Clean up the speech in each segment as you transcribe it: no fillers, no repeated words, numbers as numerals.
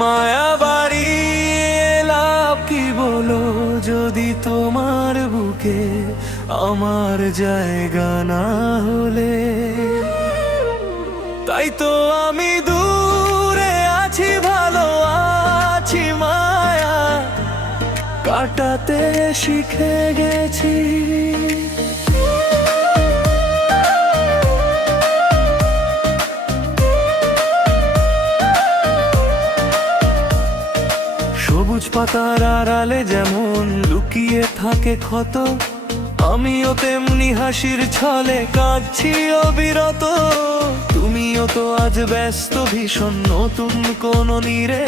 মায়া বাড়ি লাভ কি বলো, যদি তোমার বুকে আমার জায়গা না হলে। তাই তো আমি দূরে আছি, ভালো আছি, মায়া কাটাতে শিখে গেছি। সবুজ পাতার আড়ালে যেমন লুকিয়ে থাকে ক্ষত, আমিও তেমনি হাসির ছলে কাঁদছি অবিরত। তুমিও তো আজ ব্যস্ত ভীষণ নতুন কোন নীরে,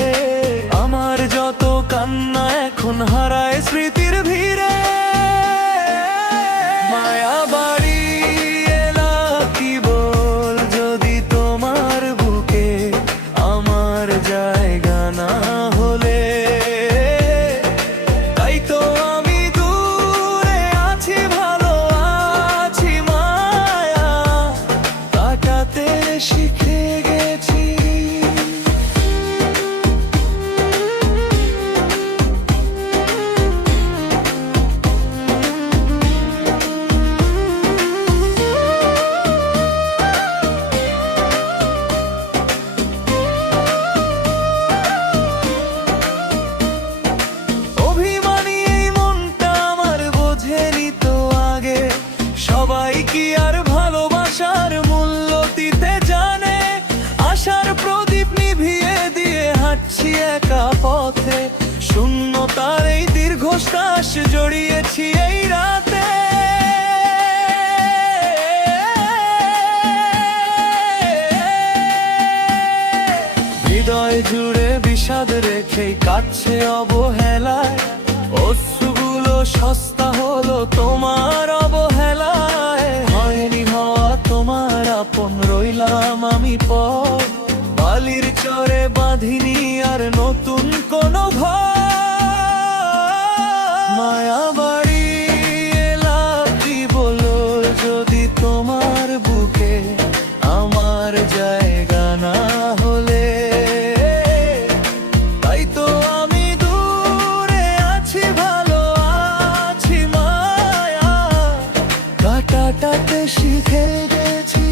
আমার যত কান্না এখন হারায় স্মৃতির ভিড়ে। মায়া বাড়ি এলা কি বল, যদি তোমার বুকে আমার জায়গা না হলে। তাই তো আমি দূরে আছি, ভালো আছি, মায়া কাটাতে শিখে গেছি। অভিমানী এই মনটা আমার বোঝেনি তো আগে, সবাই কি আর ভালোবাসার মূল্য দিতে জানে। আশার প্রদীপ নিভিয়ে দিয়ে হাঁটছি একা পথে, শূন্যতার এই দীর্ঘশ্বাস জড়িয়েছি এই রাতে। হৃদয় জুড়ে বিষাদ রেখেই কাটছে অবহেলায়, অশ্রুগুলো সস্তা হলো তোমার অবহেলায়। হয়নি হওয়া তোমার আপন, রইলাম আমি পর বালির চরে বাঁধিনি আর নতুন কোনো ঘর। মায়া বাড়ি এলা কি বলো, যদি তোমার বুকে আমার জায়গা না হলে। তাই তো আমি দূরে আছি, ভালো আছি, মায়া কাটাতে শিখে গেছি।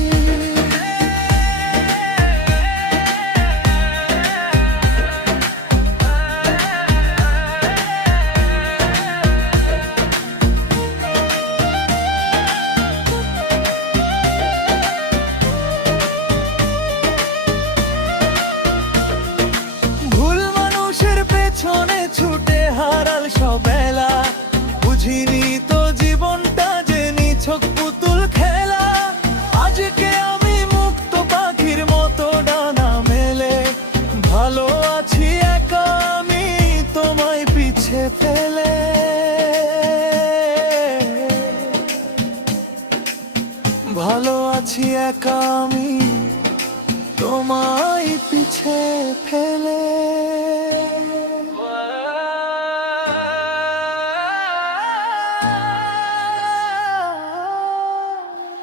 ভুল মানুষের পেছনে ছুটে হারাল সবেলা, বুঝিনি তো জীবনটা যে নিছক পুতুল খেলা। আজকে আমি মুক্ত পাখির মতো ডানা মেলে, ভালো আছি একা আমি তোমায় পিছে ফেলে। ভালো আছি একা আমি তোমায় পিছে ফেলে।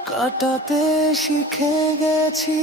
কাটাতে শিখে গেছি।